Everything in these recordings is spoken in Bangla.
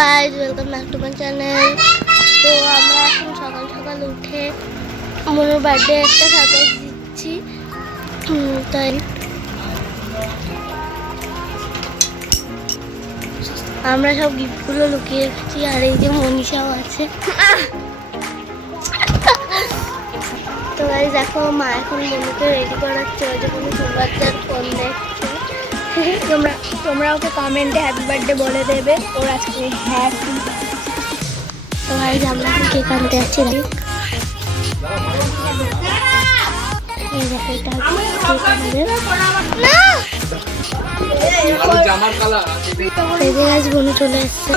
Guys welcome back to my channel. তো আমরা এখন সকাল সকাল উঠে মনুর বার্থডে একটা সারপ্রাইজ দিচ্ছি। তাই আমরা সব গিফটগুলো লুকিয়ে রেখেছি। আর এই যে মনীষাও আছে। তো গাইজ দেখো মা এখন মনুকে রেডি করাচ্ছে। ওই যে কোনো সুন্দর ফোন দেখছে। তোমরা ওকে কমেন্টে হ্যাপি বার্থডে বলে দেবে। ওর আজকে হ্যাপি। তো গাইজ আমরা এখন কেক আনতে যাচ্ছি। এই দেখো এটা কেক আমাদের না। এই যে গাইজ বনু চলে এসছে।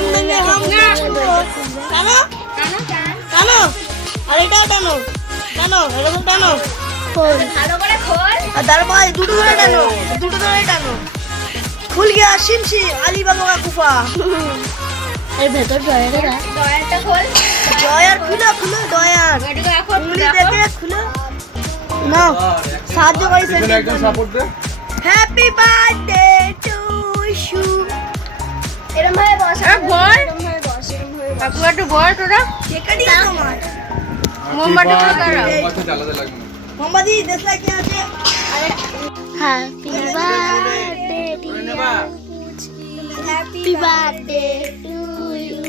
দুটো ধরে টানো। খুল গিয়া শিমশি আলী বাবা কা গুফা। এর ভেতর ডয়ারটা খোল। ডয়ার খুলো ডয়ার। উংলি দেখে খুলো। নাও সাহায্য করি স্যার। একদম সাপোর্ট দে। Happy birthday to you. এরম ভাবে বস। বল। হ্যাপি বার্থডে বল তোরা। কেক কাটি তোমার। মোমবাতি করে দাও। মোমবাতি জ্বালাতে লাগবে না। মোমবাতি দেশলাই কি আছে? Happy birthday happy birthday to you.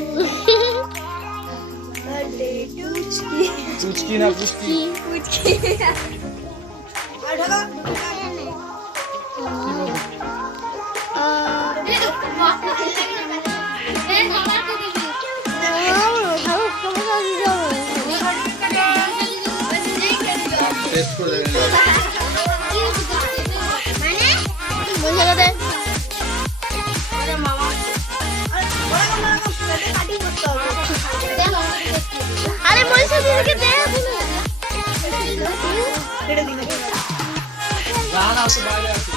Birthday to পুচকি না পুচকি। আর ঢাকা। টেস্ট করে দেখেন। আরে মনীষা দিদিকে দে। গান আছে বাইরে আছে।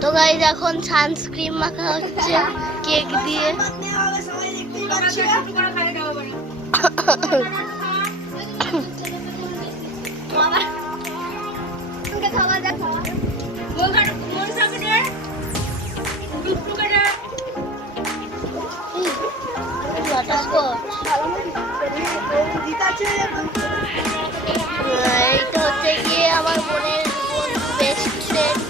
তো গাইজ এখন সানস্ক্রিন মাখা হচ্ছে কেক দিয়ে। এইটা হচ্ছে গিয়ে আমার বোনের বন্ধু বেস্ট ফ্রেন্ড।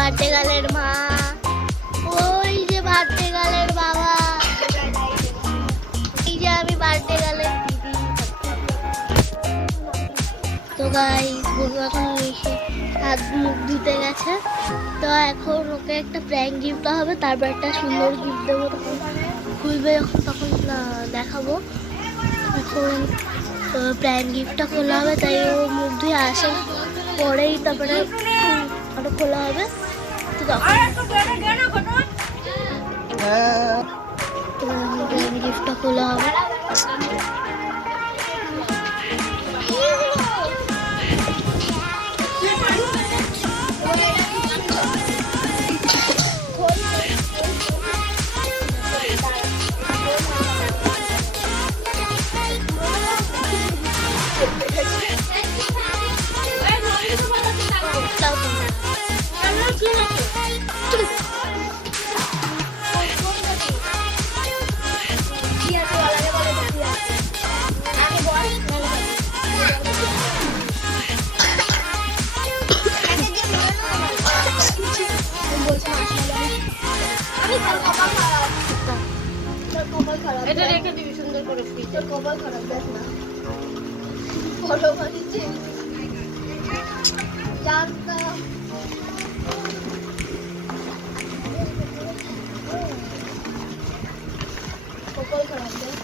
বার্থডে গালের মা, ওই যে বার্থডে গালের বাবা, এই যে আমি বার্থডে গালের দিদি। তো গাইস বনু এখন এসে হাত মুখ ধুতে গেছে। তো এখন ওকে একটা প্র্যাঙ্ক গিফট হবে, তারপর একটা সুন্দর গিফট দেবো। তখন খুলবে যখন তখন দেখাবো। এখন প্র্যাঙ্ক গিফটটা খোলা হবে, তাই ও মুখ ধুয়ে আসার পরেই তারপরে ওটা খোলা হবে। তো তখন গিফটটা খোলা হবে। কপাল খারাপ, এটা রেখে দিবি সুন্দর করে ফ্রিজে। তোর কপাল খারাপ, দেখ না বড় বানিয়েছে জানতাম। কপাল খারাপ দেখ।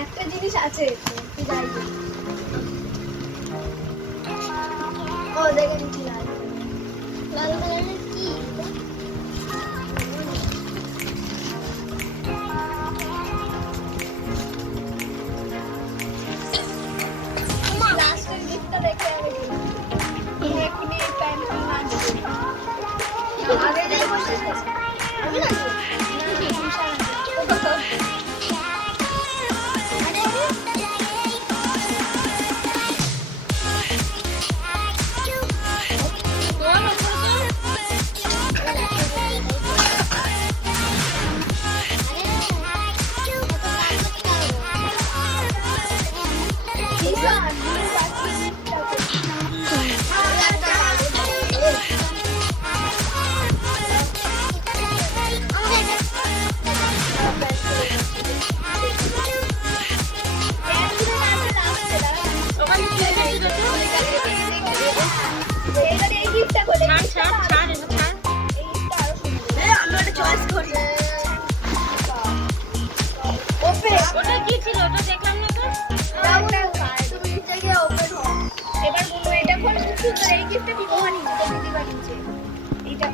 একটা জিনিস আছে তুই যাই বল। ও দেখে নিচ্ছি লাল লাল কালারের কি লাস্টের গিফটটা দেখে আমি এখনই প্যান্ট না দিই আগে যাই বসে আমি না ওটা কি ছিল ওটা দেখলাম না তো।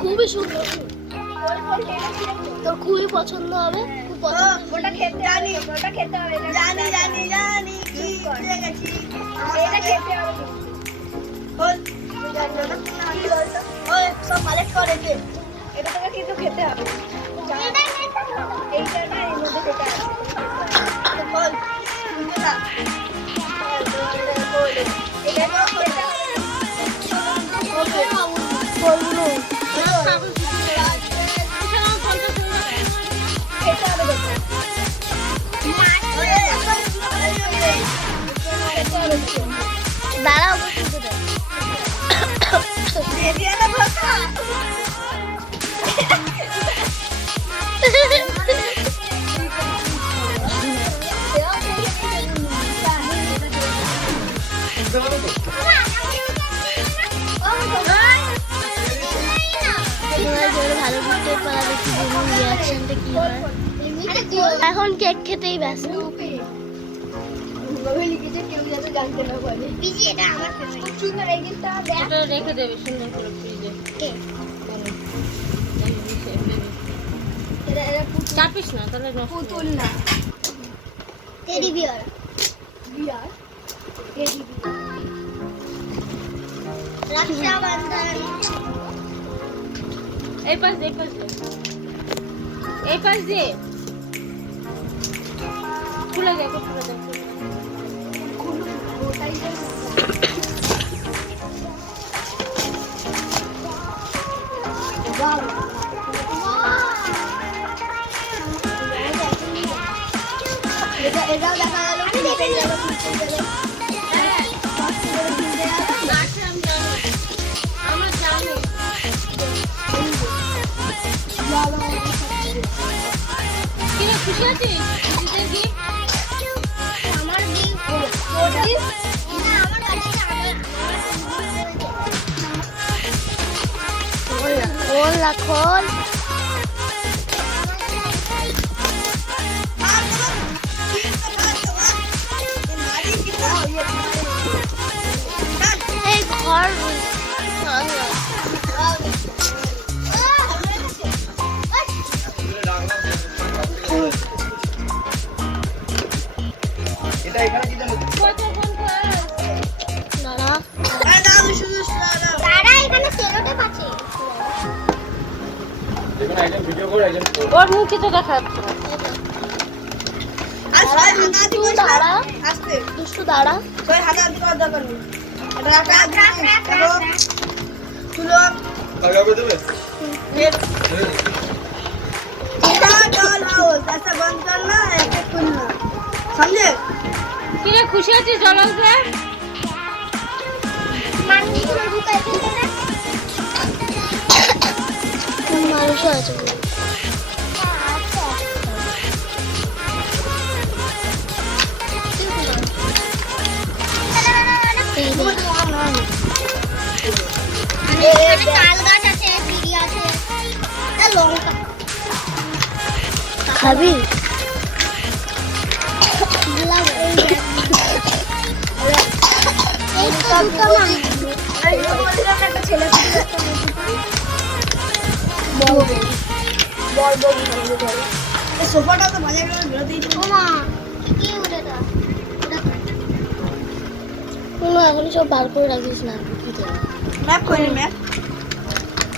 খুবই সুন্দর তোর খুবই পছন্দ হবে খুব পছন্দ ওটা খেতে জানি ওটা খেতে হবে জানি জানি জানি কি ভুলে গেছি এটা খেতে হবে বল জানি না কি বলতো ওই সব কালেক্ট করে দে এটা তোকে কিন্তু খেতে হবে এইটা না এর মধ্যে যেটা আছে বল শুনতে না এটা তো খেতে হবে বলবো খেতে হবে দাঁড়াও ভালো বুঝতে পারা দেখি রিয়াকশনটা কি হয় এখন কেক খেতেই ব্যস্ত কেউ যাতে জানতে না পারে এটা আমার খুব সুন্দর এই গিফটটা দেখ ওটা রেখে দেবে সুন্দর করে ফ্রিজে। এরা চাপিস না তাহলে নষ্ট হবে। পুতুল না টেডি বিয়ার বিয়ার টেডি রক্ষাবন্ধন এই পাশ দে এই পাশ দে খুলে দে খুলে দে ওটাই বাহ এটাও দেখা গেল কিনতে গেল আমার জানো কি রে খুশি আছিস দিদিদের গিফট আমার না আমার কাছে খোল না খোল এই ঘর এটা এখানে কি জানো কত ফোন কর দাঁড়া তারা এখানে সেলোটেপ আছে এখানে একজন ভিডিও করে একজন ওর মুখে তো দেখা যাচ্ছে না। দাঁড়া আস্তে দুষ্টু দাঁড়া ওই হাতে হাতে করার দরকার নেই এটা তুলো লাগাবে দেবে ऐसा बंद करना ऐसे खुलना समझे কি রে খুশি আছিস জলজে মানুষ আছে খাবি? একটা ছেলে সোফাটা তো বাজার করে বেরোতেই কোনো এখন সব বার করে রাখিস না। ম্যাপ করে ম্যাপ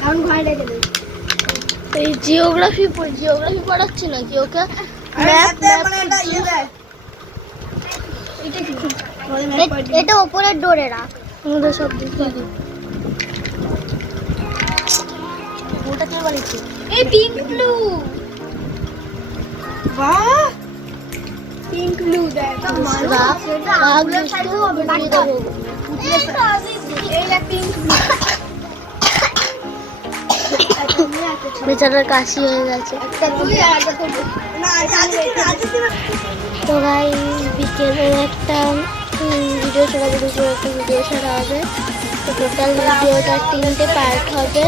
এখন ঘরে রেখে দেবে এই জিওগ্রাফি পড়াচ্ছি নাকি ওকে? মানে এটা ইয়ে দেয় এটা ওপরের ডোরে রাখ। আমাদের সব দেখিয়ে দিই। ওটা কে বানিয়েছে? এই পিঙ্ক ব্লু বাহ পিঙ্ক ব্লু দেয় রাগ মিষ্টি দিয়ে দেবো। এই যে পিঙ্ক ব্লু বেচারার কাশি হয়ে গেছে। না আজ তো ভাই বিকেলে একটা ভিডিও ছাড়া একটা ভিডিও ছাড়া হবে। তো টোটাল ভিডিওটা 3টে পার্ট হবে।